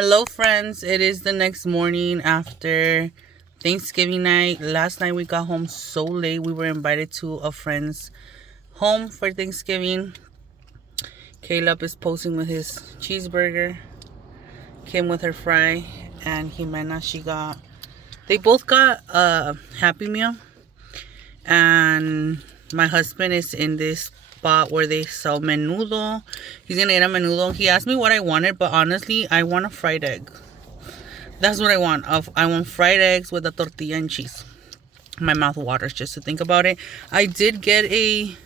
Hello friends, it is the next morning after Thanksgiving night. Last night we got home so late. We were invited to a friend's home for Thanksgiving. Caleb is posing with his cheeseburger. Kim with her fry. And Jimena, they both got a Happy Meal. And my husband is in this spot where they sell menudo. He's gonna get a menudo. He asked me what I wanted, but honestly, I want a fried egg. That's what I want. I want fried eggs with a tortilla and cheese. My mouth waters just to think about it. I did get a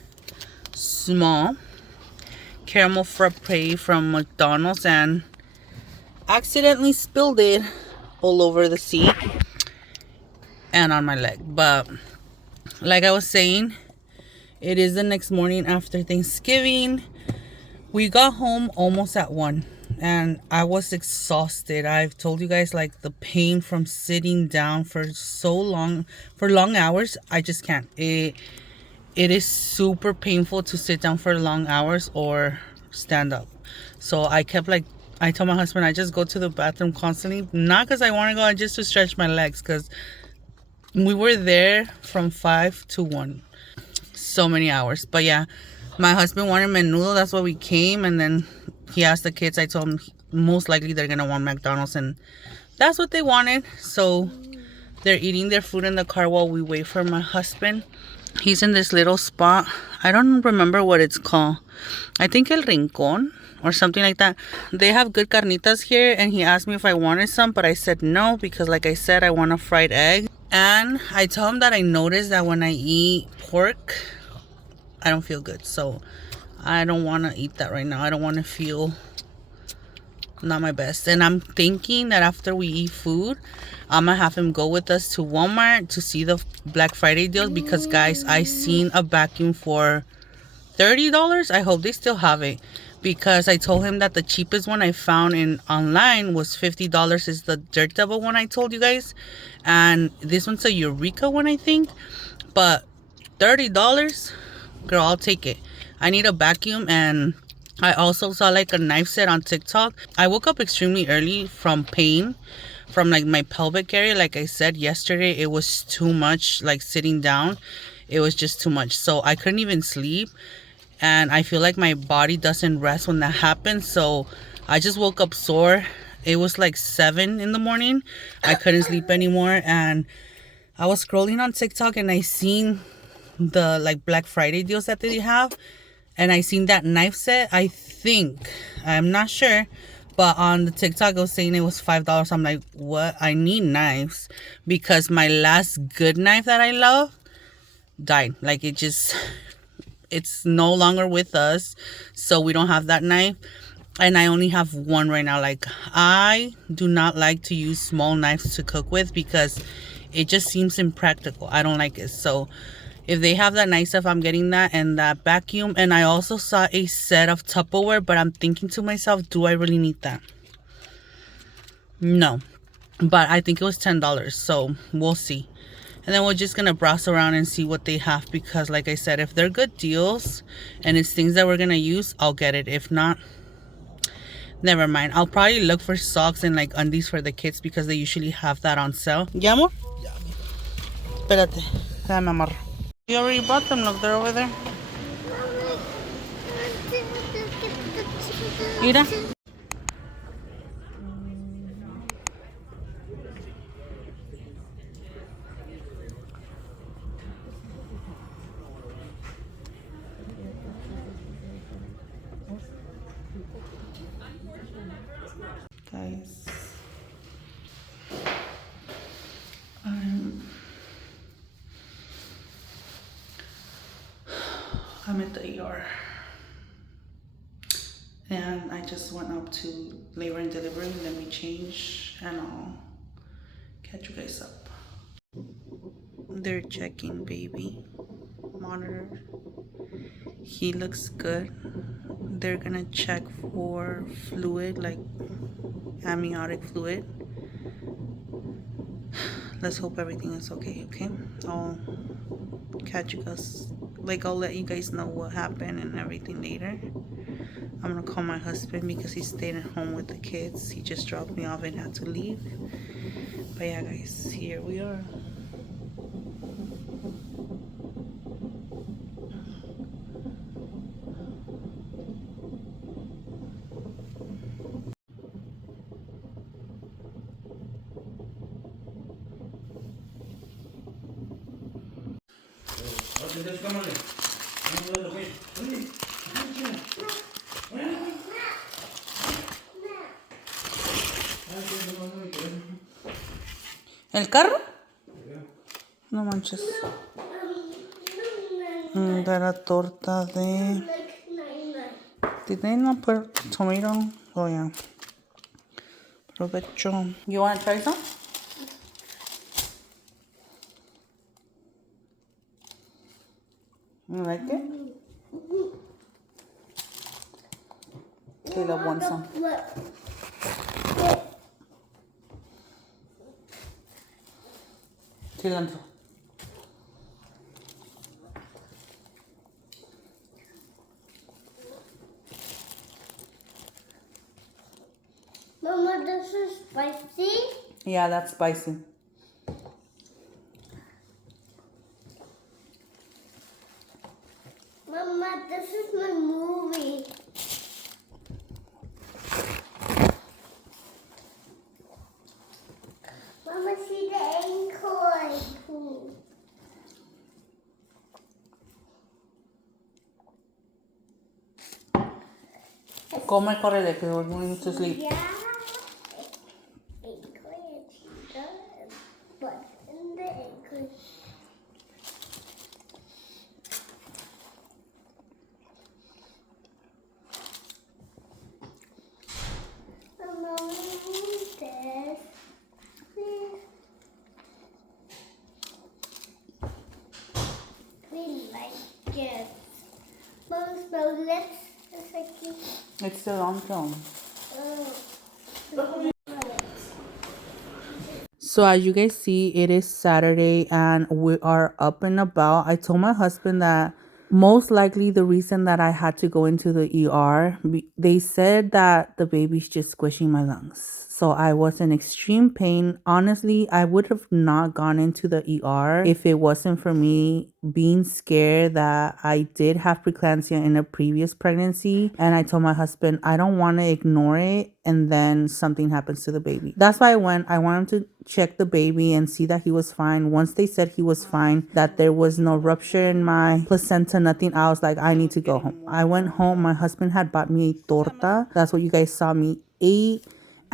small caramel frappe from McDonald's and accidentally spilled it all over the seat and on my leg. But like I was saying, it is the next morning after Thanksgiving. We got home almost at 1 and I was exhausted. I've told you guys, like, the pain from sitting down for so long, for long hours. I just can't. It is super painful to sit down for long hours or stand up. So I kept, like, I told my husband I just go to the bathroom constantly, not because I want to go, just to stretch my legs, because we were there from 5 to 1. So many hours. But yeah, my husband wanted menudo. That's why we came. And then he asked the kids. I told him most likely they're gonna want McDonald's, and that's what they wanted. So they're eating their food in the car while we wait for my husband. He's in this little spot. I don't remember what it's called. I think El Rincon or something like that. They have good carnitas here, and he asked me if I wanted some, but I said no, because like I said, I want a fried egg. And I told him that I noticed that when I eat pork, I don't feel good. So I don't want to eat that right now. I don't want to feel not my best. And I'm thinking that after we eat food, I'm gonna have him go with us to Walmart to see the Black Friday deals, because guys, I seen a vacuum for $30. I hope they still have it, because I told him that the cheapest one I found in online was $50. Is the Dirt Devil one I told you guys, and this one's a Eureka one, I think. But $30, girl, I'll take it. I need a vacuum. And I also saw like a knife set on TikTok. I woke up extremely early from pain from like my pelvic area. Like I said yesterday, it was too much, like sitting down. It was just too much. So I couldn't even sleep. And I feel like my body doesn't rest when that happens. So I just woke up sore. It was like 7 in the morning. I couldn't sleep anymore. And I was scrolling on TikTok and I seen the like Black Friday deals that they have. And I seen that knife set. I think, I'm not sure, but on the TikTok it was saying it was $5. I'm like, what? I need knives, because my last good knife that I love died. Like, it's no longer with us, so we don't have that knife. And I only have one right now. Like, I do not like to use small knives to cook with, because it just seems impractical. I don't like it. So if they have that nice stuff, I'm getting that, and that vacuum. And I also saw a set of Tupperware, but I'm thinking to myself, do I really need that? No. But I think it was $10, so we'll see. And then we're just gonna browse around and see what they have, because like I said, if they're good deals and it's things that we're gonna use, I'll get it. If not, never mind. I'll probably look for socks and like undies for the kids, because they usually have that on sale. ¿Ya, amor? Espérate, déjame amarro. You already bought them. Look, they're over there. Mira. Guys, I'm at the ER. And I just went up to labor and delivery. Let me change and I'll catch you guys up. They're checking baby monitor. He looks good. They're gonna check for fluid, like amniotic fluid. Let's hope everything is okay. I'll catch you guys, like, I'll let you guys know what happened and everything later. I'm gonna call my husband because he's staying at home with the kids. He just dropped me off and had to leave. But yeah, guys, here we are. ¿El carro? No manches. De la torta de... Did they not put tomato? Oh yeah. Provecho. You want to try some? You like it? Caleb wants some. Cilantro. Mama, this is spicy? Yeah, that's spicy. Mama, this is my movie. Mama, see the ankle. Come, corre, que we're going to sleep. Yeah. Ankle, she does. But in the ankle. Mama, we need this. Please. We like it. Mom, smell lips. It's like you. It's still on film. So as you guys see, it is Saturday and we are up and about. I told my husband that most likely the reason that I had to go into the ER, they said that the baby's just squishing my lungs. So I was in extreme pain. Honestly, I would have not gone into the ER if it wasn't for me being scared that I did have preeclampsia in a previous pregnancy. And I told my husband, I don't want to ignore it and then something happens to the baby. That's why I went. I wanted to check the baby and see that he was fine. Once they said he was fine, that there was no rupture in my placenta, nothing, I was like, I need to go home. I went home. My husband had bought me a torta. That's what you guys saw me eat.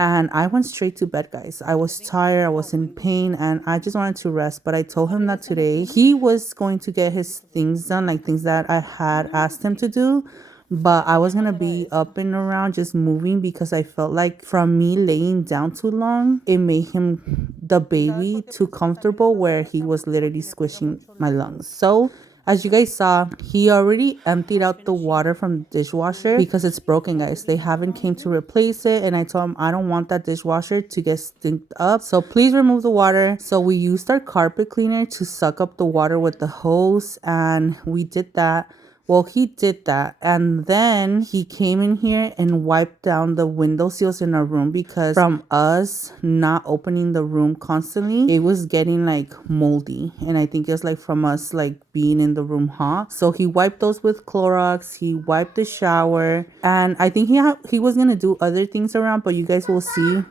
And I went straight to bed, guys. I was tired, I was in pain, and I just wanted to rest. But I told him that today he was going to get his things done, like things that I had asked him to do. But I was going to be up and around just moving because I felt like from me laying down too long, it made him, the baby, too comfortable where he was literally squishing my lungs. So as you guys saw, he already emptied out the water from the dishwasher because it's broken, guys. They haven't came to replace it. And I told him I don't want that dishwasher to get stinked up. So please remove the water. So we used our carpet cleaner to suck up the water with the hose. And we did that. Well, he did that. And then he came in here and wiped down the window sills in our room because from us not opening the room constantly, it was getting like moldy. And I think it's like from us like being in the room hot. So he wiped those with Clorox. He wiped the shower. And I think he was going to do other things around, but you guys will see.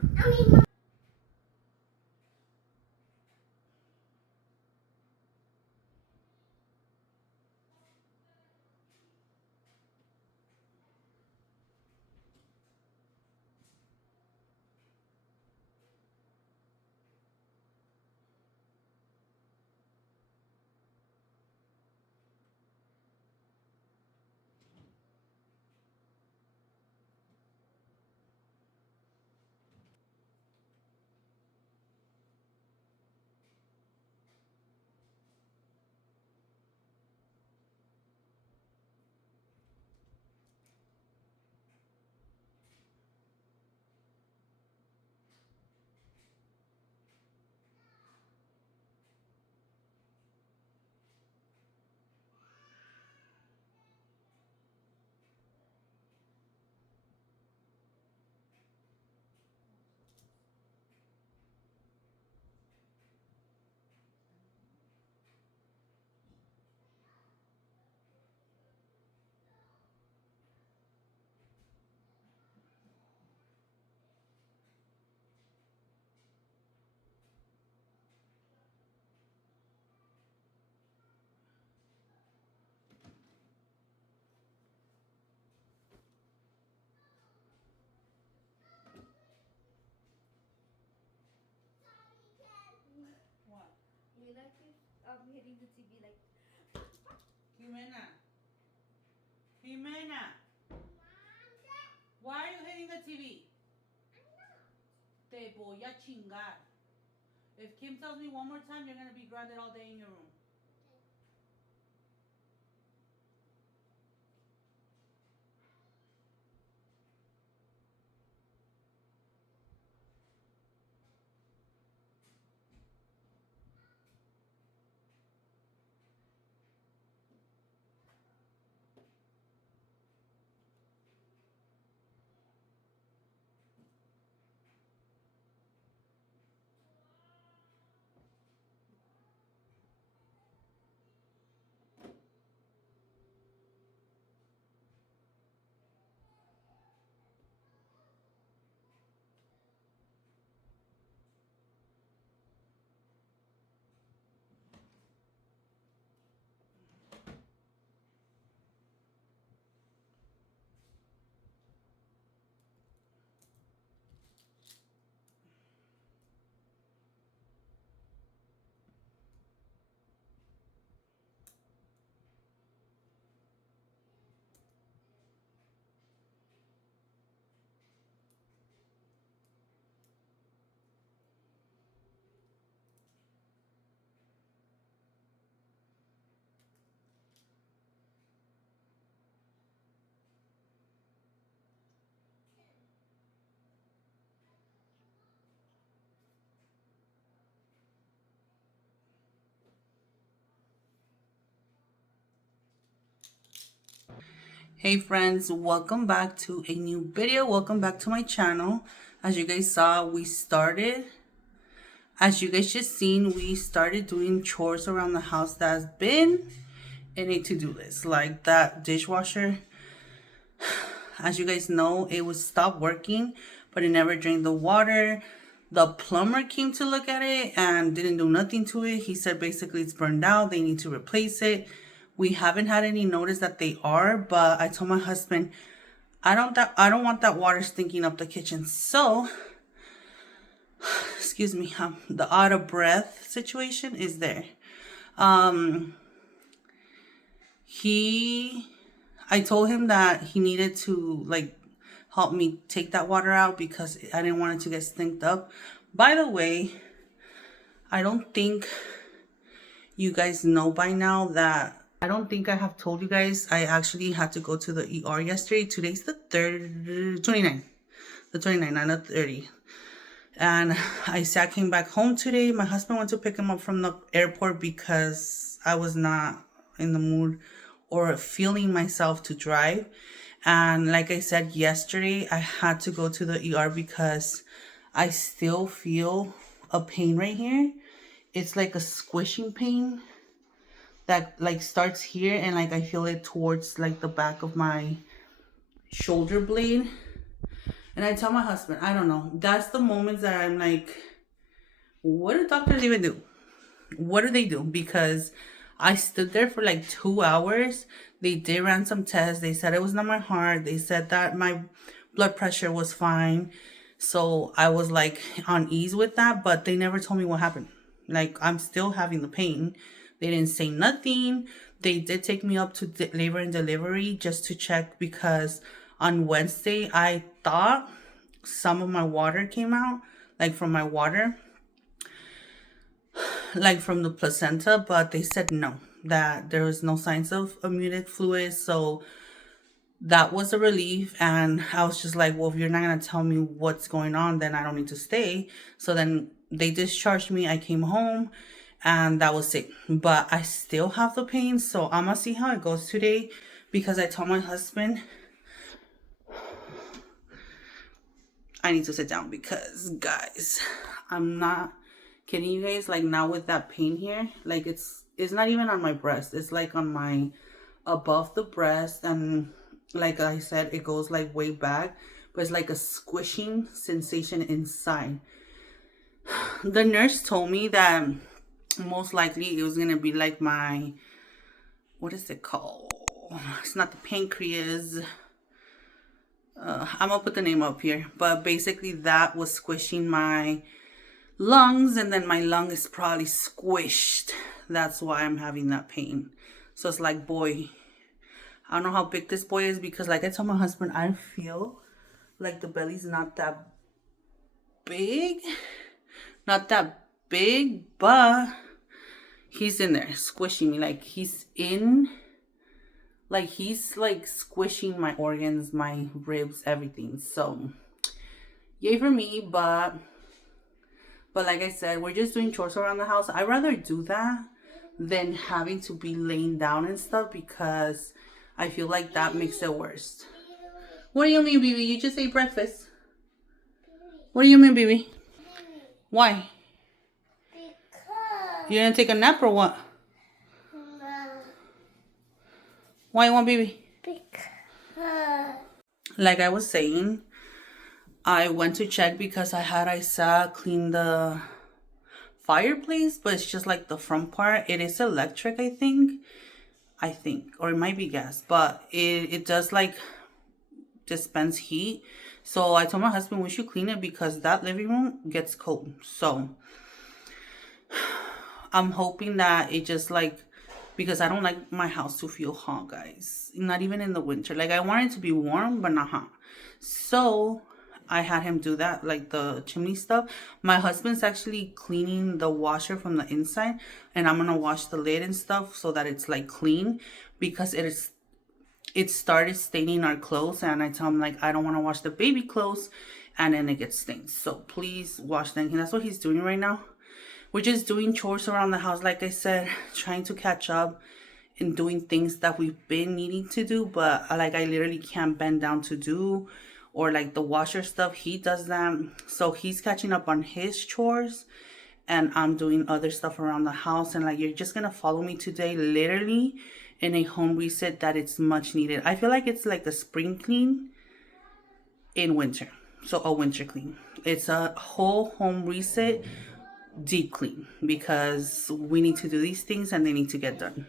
Jimena keeps hitting the TV like. Jimena. Jimena. Why are you hitting the TV? Te voy a chingar. If Kim tells me one more time, you're going to be grounded all day in your room. Hey friends, welcome back to a new video. Welcome back to my channel. As you guys saw, as you guys just seen, we started doing chores around the house that's been in a to-do list. Like that dishwasher, as you guys know, it would stop working, but it never drained the water. The plumber came to look at it and didn't do nothing to it. He said basically it's burned out, they need to replace it. We haven't had any notice that they are, but I told my husband I don't want that water stinking up the kitchen. So, excuse me, the out of breath situation is there. I told him that he needed to like help me take that water out because I didn't want it to get stinked up. By the way, I don't think you guys know by now that I don't think I have told you guys I actually had to go to the ER yesterday. Today's the 29th. The 29th, not the 30th. And I came back home today. My husband went to pick him up from the airport because I was not in the mood or feeling myself to drive. And like I said yesterday, I had to go to the ER because I still feel a pain right here. It's like a squishing pain that like starts here and like I feel it towards like the back of my shoulder blade. And I tell my husband, I don't know, that's the moments that I'm like, what do doctors even do? What do they do? Because I stood there for like 2 hours. They did run some tests. They said it was not my heart. They said that my blood pressure was fine. So I was like on ease with that, but they never told me what happened. Like I'm still having the pain. They didn't say nothing. They did take me up to labor and delivery just to check because on Wednesday I thought some of my water came out, like from my water, like from the placenta, but they said no, that there was no signs of amniotic fluid. So that was a relief. And I was just like, well, if you're not going to tell me what's going on, then I don't need to stay. So then they discharged me. I came home and that was it. But I still have the pain. So I'm going to see how it goes today because I told my husband I need to sit down because guys, I'm not kidding you guys. Like now with that pain here, like it's not even on my breast. It's like on my above the breast, and like I said, it goes like way back, but it's like a squishing sensation inside. The nurse told me that most likely it was gonna be like my, what is it called? It's not the pancreas. I'm gonna put the name up here, but basically that was squishing my lungs, and then my lung is probably squished. That's why I'm having that pain. So it's like, boy, I don't know how big this boy is, because like I told my husband, I feel like the belly's not that big. Not that big, but he's in there squishing me. Like he's squishing my organs, my ribs, everything. So yay for me, but like I said, we're just doing chores around the house. I'd rather do that than having to be laying down and stuff, because I feel like that makes it worse. What do you mean, baby? You just ate breakfast. What do you mean, baby? Why? Because. You didn't take a nap or what? No. Why you want, baby? Because. Like I was saying, I went to check because I had Isa clean the fireplace, but it's just like the front part. It is electric, I think, or it might be gas, but it does like dispense heat. So I told my husband we should clean it because that living room gets cold. So I'm hoping that it just like, because I don't like my house to feel hot, guys. Not even in the winter. Like I want it to be warm, but not hot. So I had him do that, like the chimney stuff. My husband's actually cleaning the washer from the inside, and I'm gonna wash the lid and stuff so that it's like clean, because it started staining our clothes, and I tell him like I don't want to wash the baby clothes and then it gets stained. So please wash them. And that's what he's doing right now. We're just doing chores around the house, like I said, trying to catch up and doing things that we've been needing to do, but like I literally can't bend down to do, or like the washer stuff, he does that. So he's catching up on his chores and I'm doing other stuff around the house. And like, you're just gonna follow me today, literally in a home reset that it's much needed. I feel like it's like a spring clean in winter. So a winter clean. It's a whole home reset, deep clean, because we need to do these things and they need to get done.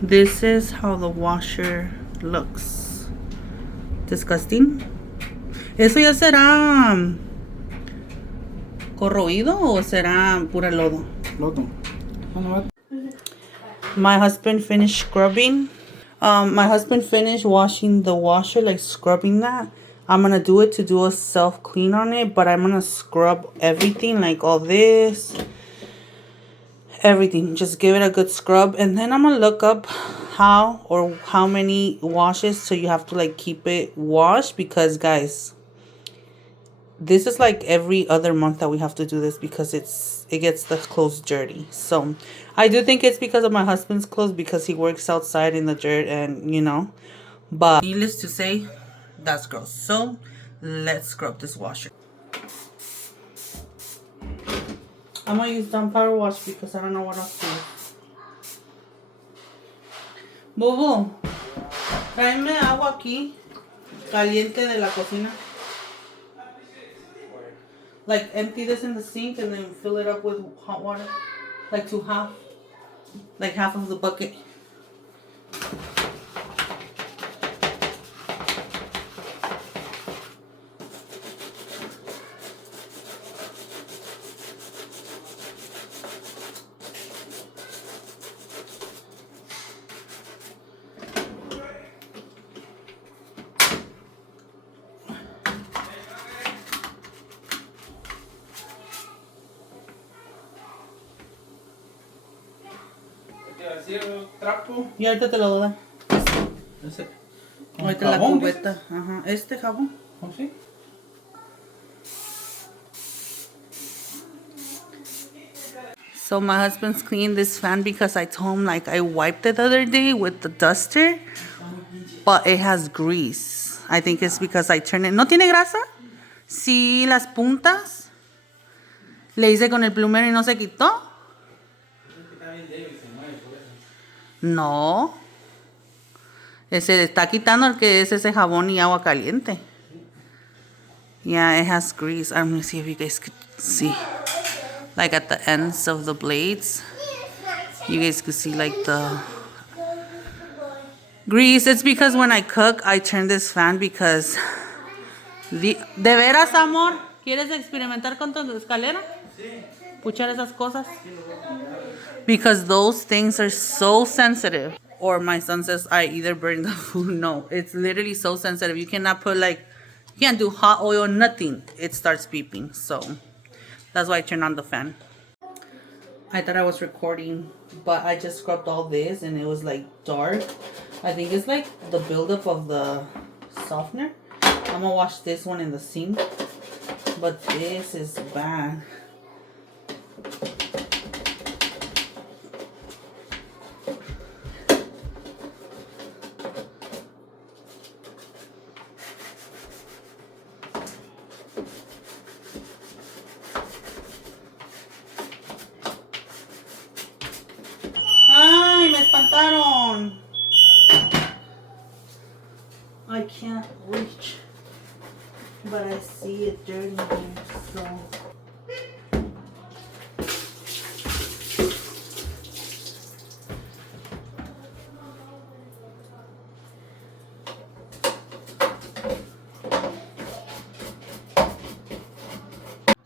This is how the washer looks. Disgusting. ¿Eso ya será corroído o será pura lodo? Lodo. My husband finished scrubbing. My husband finished washing the washer, like scrubbing that. I'm gonna do it to do a self clean on it, but I'm gonna scrub everything, like all this, everything. Just give it a good scrub, and then I'm gonna look up how many washes, so you have to like keep it washed, because guys, this is like every other month that we have to do this, because it gets the clothes dirty. So I do think it's because of my husband's clothes, because he works outside in the dirt, and but needless to say, that's gross. So let's scrub this washer. I'm gonna use down power wash because I don't know what else to use. Bobo, tráeme agua aquí caliente de la cocina. Like empty this in the sink and then fill it up with hot water, like to half, like half of the bucket. Así el trapo. Y ahorita te lo voy a dar. Ese. Ahorita la ¿Jabón, cubeta. Ajá. Este jabón. ¿Oh, sí? So my husband's cleaning this fan because I told him like I wiped it the other day with the duster, but it has grease. I think it's because I turned it. ¿No tiene grasa? Sí, las puntas. Le hice con el plumero y no se quitó. No. Se está quitando el que es ese jabón y agua caliente. Yeah, it has grease. I'm gonna see if you guys could see. Like at the ends of the blades. You guys could see like the grease. It's because when I cook, I turn this fan because... ¿De veras, amor? ¿Quieres experimentar con tu escalera? Puchar esas cosas. Because those things are so sensitive. Or my son says I either burn the food. No, it's literally so sensitive. You cannot put like, you can't do hot oil, nothing. It starts beeping. So that's why I turned on the fan. I thought I was recording, but I just scrubbed all this and it was like dark. I think it's like the buildup of the softener. I'm gonna wash this one in the sink, but this is bad. ¡Ay, me espantaron! I can't reach, but I see it dirty here, so.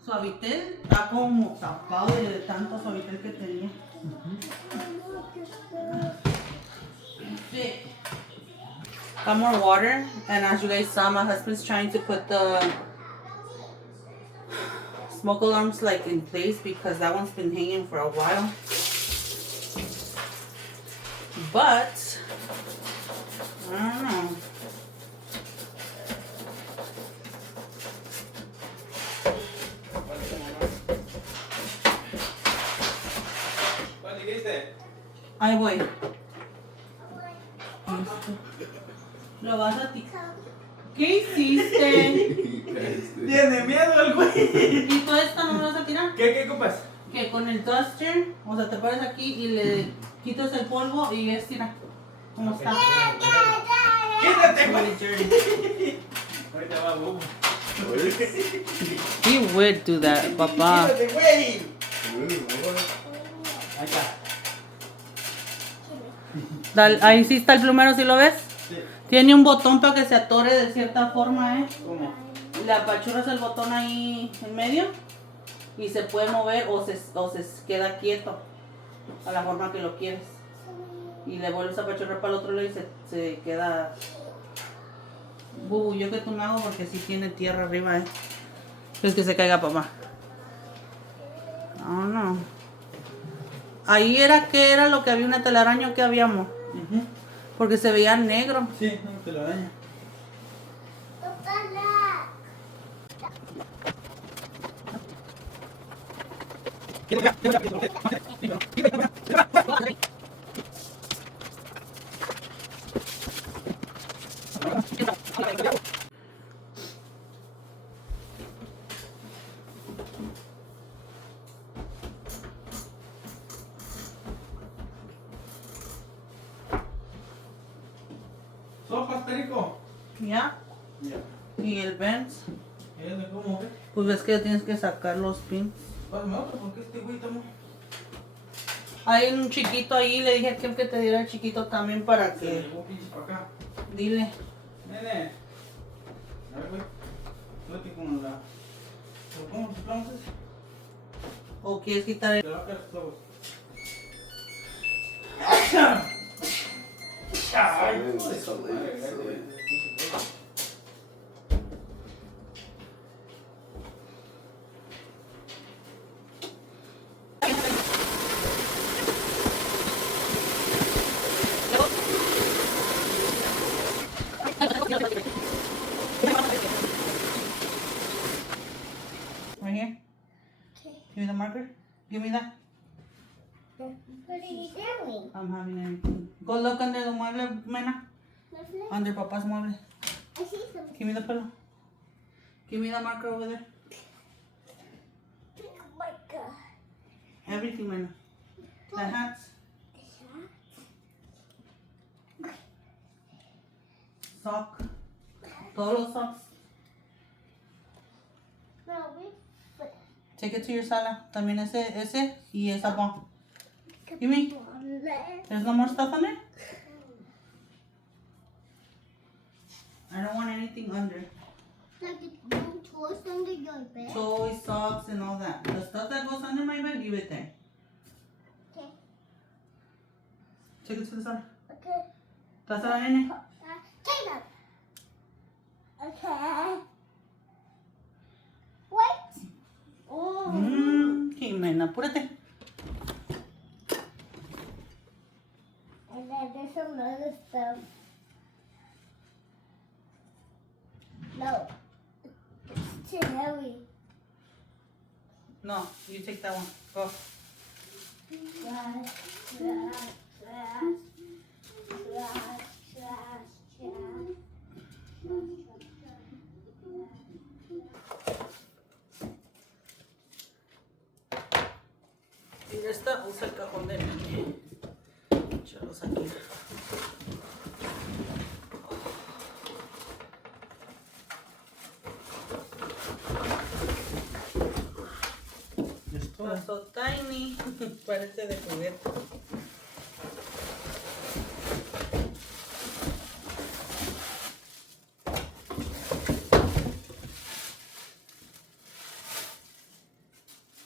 Suavitel está como tapado de tanto suavitel que tenía. Fit. Got more water, and as you guys saw, my husband's trying to put the smoke alarms like in place because that one's been hanging for a while. But I don't know. ¿Cuál dijiste? Ahí voy. Lo vas a tirar. ¿Qué hiciste? Tiene miedo el güey. ¿Y tú esta no me vas a tirar? ¿Qué ocupas? Que con el duster, o sea, te pones aquí y le quitas el polvo y estira. ¿Cómo está? Quítate, güey. Really dirty. Ahorita va, bobo. He would do that, papá. Quítate, güey. Ahí está. Ahí sí está el plumero, ¿sí lo ves? Sí. Tiene un botón para que se atore de cierta forma, ¿eh? ¿Cómo? Le apachurras el botón ahí en medio y se puede mover o se queda quieto a la forma que lo quieres. Y le vuelves a apachurrar para el otro lado y se queda... yo que tú me hago porque sí tiene tierra arriba, ¿eh? Es que se caiga, papá. Oh, no. Ahí era que era lo que había una telaraña que habíamos. Porque se veía negro. Sí, no te lo daño. ¿Sopas, Perico? ¿Ya? Ya. Y el Benz. ¿Cómo ves? Pues ves que tienes que sacar los pins. Pásame otro porque este güey está muy... Hay un chiquito ahí, le dije que te diera el chiquito también para Se que... llevó pinche para acá. Dile. Nene. A ver, güey. Suéltate con la... ¿Cómo te plantas? ¿O quieres quitar el...? Te va a caer los Right here. Okay. Give me the marker. Give me that. What are you doing? I'm having anything. Go look under the mueble, Mena. Lovely. Under Papa's mueble. I see something. Give me the pillow. Give me the marker over there. Oh my God. Everything, Mena. The hats. Sock. Todos los socks. No, we Take it to your sala. También ese y esa bomb. Give me. There's no more stuff on there? I don't want anything under. Like the blue goes under your bed? Toys, socks, and all that. The stuff that goes under my bed, leave it there. Okay. Take it to the side. Okay. Pásala, nene. Take them. Okay. Wait. Oh. Jimena, apúrate. And then there's some other stuff. No. It's too heavy. No, you take that one. Go. Trash, trash, trash, trash, trash, trash. Y ya está, usa el cajón de nene. Échalos aquí. Esto. Está so tiny. Parece de juguete.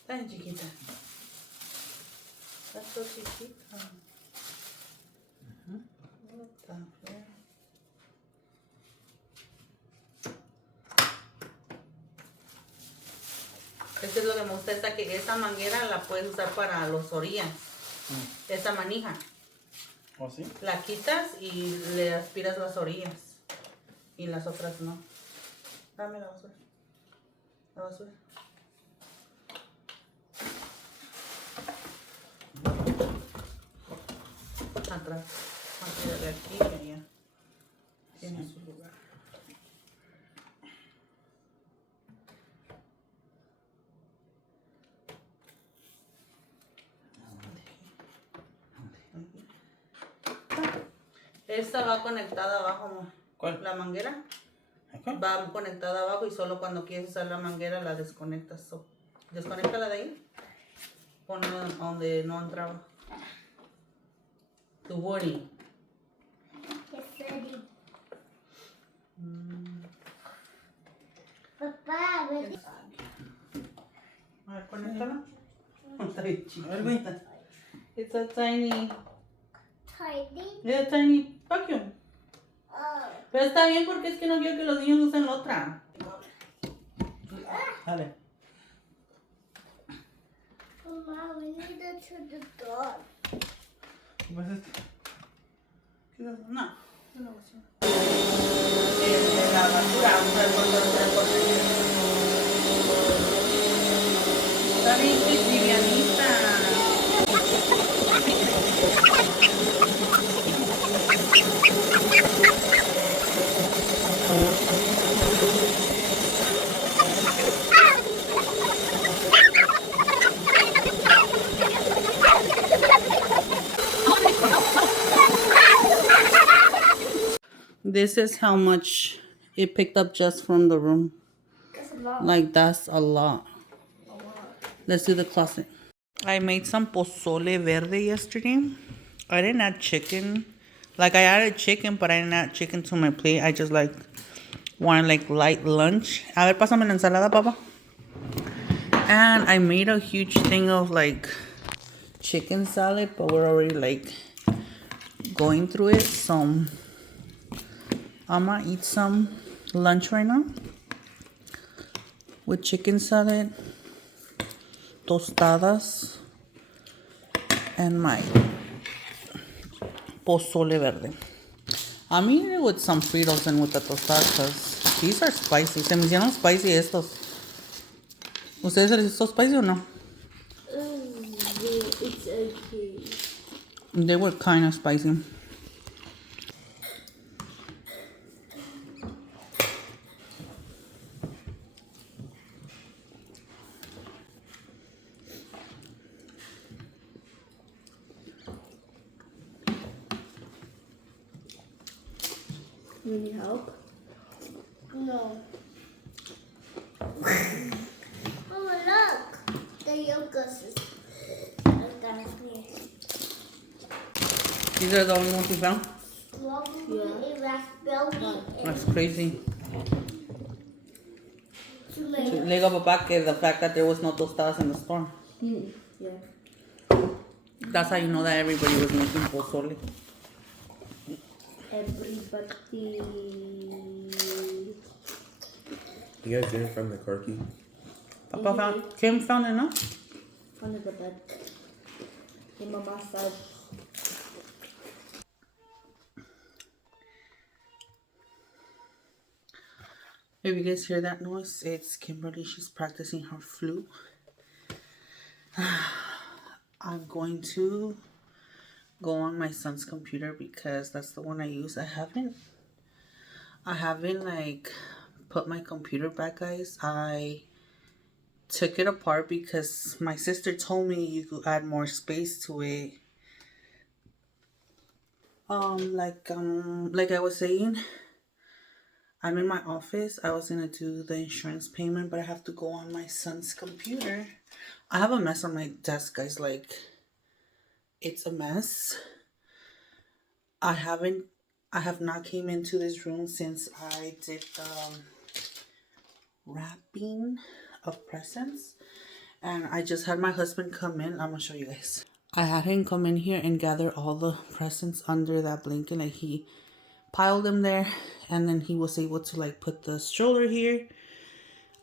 Tan chiquita. Está so chiquita. What the heck? Esto es lo que me gusta, que esta manguera la puedes usar para los orillas. Esta manija. ¿O sí? La quitas y le aspiras las orillas. Y las otras no. Dame la basura. La basura. Atrás. Aquí, de aquí y allá. Tiene su lugar. Esta va conectada abajo, amor. ¿Cuál? La manguera ¿Acá? va conectada abajo y solo cuando quieres usar la manguera la desconectas. Desconéctala de ahí. Ponla donde no entraba. Tu body. It's ready. Papá, ven. A ver, conéctala. Está bien chiquita. A ver, güey. It's a tiny. Tiny. It's a tiny vacuum. Oh. Pero está bien porque es que no quiero que los niños usen la otra. Dale. Mama, we need to turn the door. ¿Qué pasa esto? ¿Qué es eso? No. No lo basura. De la basura. Vamos a ver cuánto está bien que es livianita. This is how much it picked up just from the room. That's a lot. Like, that's a lot. Let's do the closet. I made some pozole verde yesterday. I didn't add chicken. Like, I added chicken, but I didn't add chicken to my plate. I just, like, wanted, like, light lunch. A ver, pásame la ensalada, papa. And I made a huge thing of, like, chicken salad, but we're already, like, going through it. So I'm gonna eat some lunch right now with chicken salad, tostadas, and my pozole verde. I'm eating it with some Fritos and with the tostadas because these are spicy. Se me hicieron spicy estos. ¿Ustedes se les hizo spicy o no? It's okay. They were kind of spicy. You need help? No. Oh, look! The yogurt is down here. These are the only ones you found? Strawberry, raspberry, That's crazy. and Le digo a papá que the fact that there was no tostadas in the store. Yeah. That's how you know that everybody was making pozole. Everybody. You guys didn't find the car key? Papa found, Kim found it, no? Under the bed. In Mama's side. If you guys hear that noise, it's Kimberly. She's practicing her flute. I'm going to go on my son's computer because that's the one I use. I haven't like put my computer back, guys. I took it apart because my sister told me you could add more space to it. Like I was saying, I'm in my office. I was gonna do the insurance payment, but I have to go on my son's computer. I have a mess on my desk, guys. Like, it's a mess. I have not came into this room since I did the wrapping of presents. And I just had my husband come in. I'm gonna show you guys. I had him come in here and gather all the presents under that blanket. Like, he piled them there, and then he was able to like put the stroller here.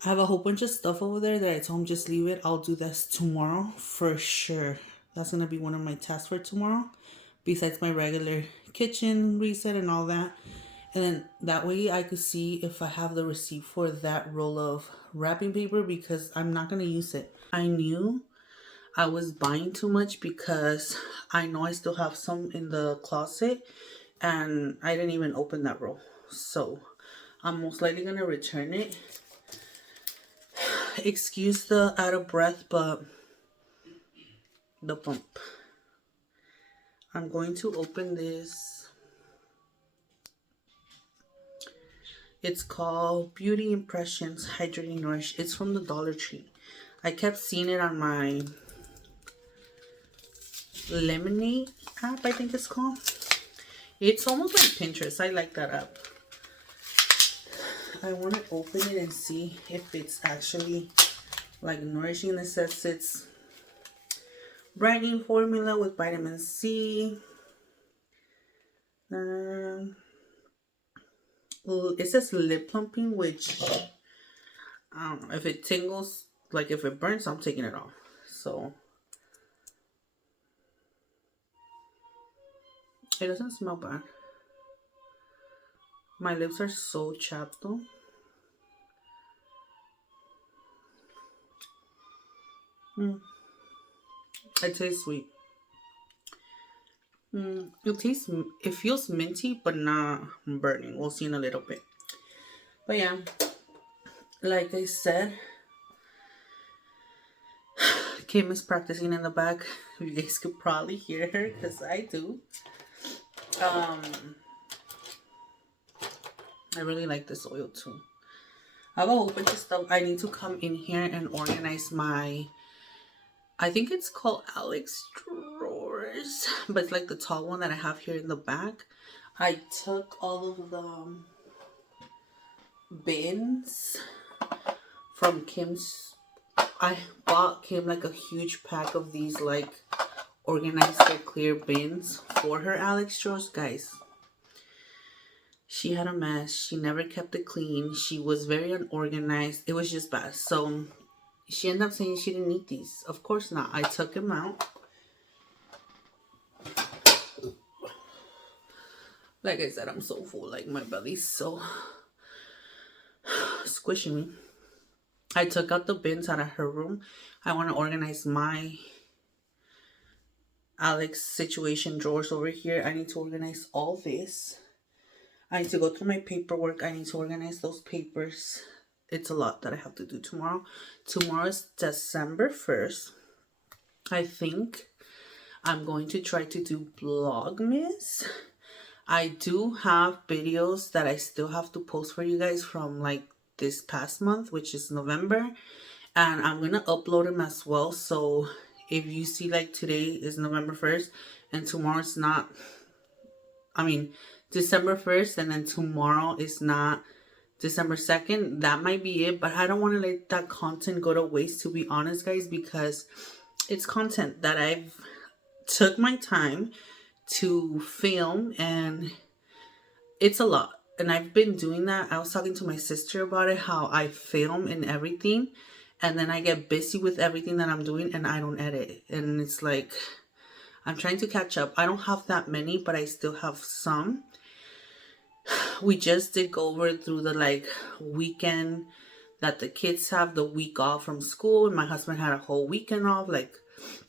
I have a whole bunch of stuff over there that I told him just leave it. I'll do this tomorrow for sure. That's gonna be one of my tasks for tomorrow, besides my regular kitchen reset and all that. And then that way I could see if I have the receipt for that roll of wrapping paper, because I'm not gonna use it. I knew I was buying too much because I know I still have some in the closet and I didn't even open that roll. So I'm most likely gonna return it. Excuse the out of breath, but the bump. I'm going to open this. It's called Beauty Impressions Hydrating Nourish. It's from the Dollar Tree. I kept seeing it on my Lemonade app, I think it's called. It's almost like Pinterest. I like that app. I want to open it and see if it's actually like nourishing. It says it's brightening formula with vitamin C. It says lip plumping, which I don't know if it tingles, like if it burns, I'm taking it off. So it doesn't smell bad. My lips are so chapped though. It tastes sweet. It feels minty, but not burning. We'll see in a little bit. But yeah, like I said, Kim is practicing in the back. You guys could probably hear her because I do. I really like this oil too. I have a whole bunch of stuff. I need to come in here and organize my, I think it's called Alex drawers, but it's like the tall one that I have here in the back. I took all of the bins from Kim's. I bought Kim like a huge pack of these like organized or clear bins for her Alex drawers, guys. She had a mess. She never kept it clean. She was very unorganized. It was just bad. So she ended up saying she didn't need these. Of course not. I took them out. Like I said, I'm so full. Like my belly's so squishing me. I took out the bins out of her room. I want to organize my Alex situation drawers over here. I need to organize all this. I need to go through my paperwork. I need to organize those papers. It's a lot that I have to do tomorrow. Tomorrow is December 1st. I think I'm going to try to do vlogmas. I do have videos that I still have to post for you guys from like this past month, which is November. And I'm going to upload them as well. So if you see like today is November 1st and tomorrow's not, December 1st, and then tomorrow is not December 2nd, that might be it. But I don't want to let that content go to waste, to be honest, guys, because it's content that I've took my time to film, and it's a lot. And I've been doing that. I was talking to my sister about it, how I film and everything, and then I get busy with everything that I'm doing and I don't edit. And it's like, I'm trying to catch up. I don't have that many, but I still have some. We just did go over through the like weekend that the kids have the week off from school, and my husband had a whole weekend off. Like,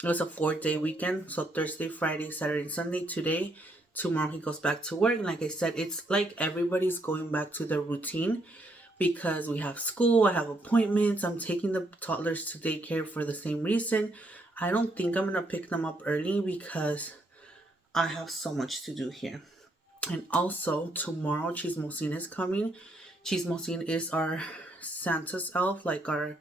it was a 4-day weekend, so Thursday, Friday, Saturday, Sunday. Today, tomorrow he goes back to work. And like I said, it's like everybody's going back to their routine because we have school, I have appointments, I'm taking the toddlers to daycare for the same reason. I don't think I'm gonna pick them up early because I have so much to do here. And also tomorrow Chismosin is coming. Chismosin is our Santa's elf, like our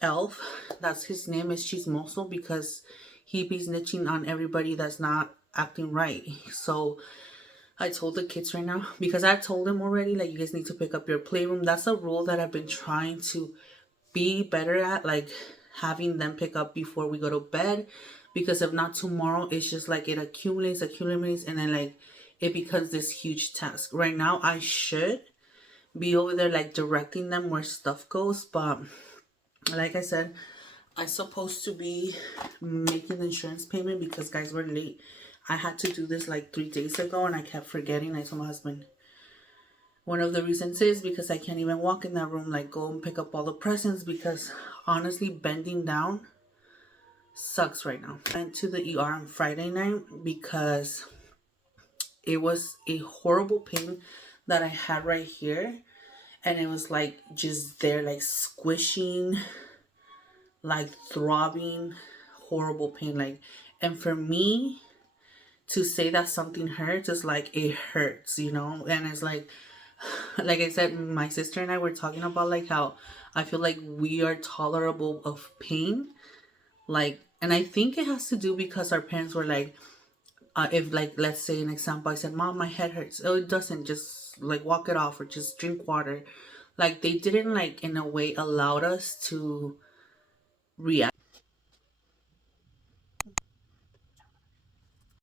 elf. That's his name, is Chismoso, because he be snitching on everybody that's not acting right. So I told the kids right now, because I told them already, like, you guys need to pick up your playroom. That's a rule that I've been trying to be better at, like having them pick up before we go to bed, because if not, tomorrow it's just like it accumulates, and then like it becomes this huge task. Right now I should be over there like directing them where stuff goes, but like I said, I'm supposed to be making the insurance payment because guys, we're late. I had to do this like 3 days ago and I kept forgetting. I told my husband, one of the reasons is because I can't even walk in that room, like go and pick up all the presents, because honestly, bending down sucks right now. I went to the ER on Friday night because it was a horrible pain that I had right here. And it was like just there, like squishing, like throbbing, horrible pain. Like, and for me to say that something hurts is like it hurts, you know? And it's like I said, my sister and I were talking about like how I feel like we are tolerable of pain. Like, and I think it has to do because our parents were like, if like, let's say an example, I said, Mom, my head hurts. Oh, it doesn't, just like walk it off or just drink water. Like, they didn't like in a way allowed us to react.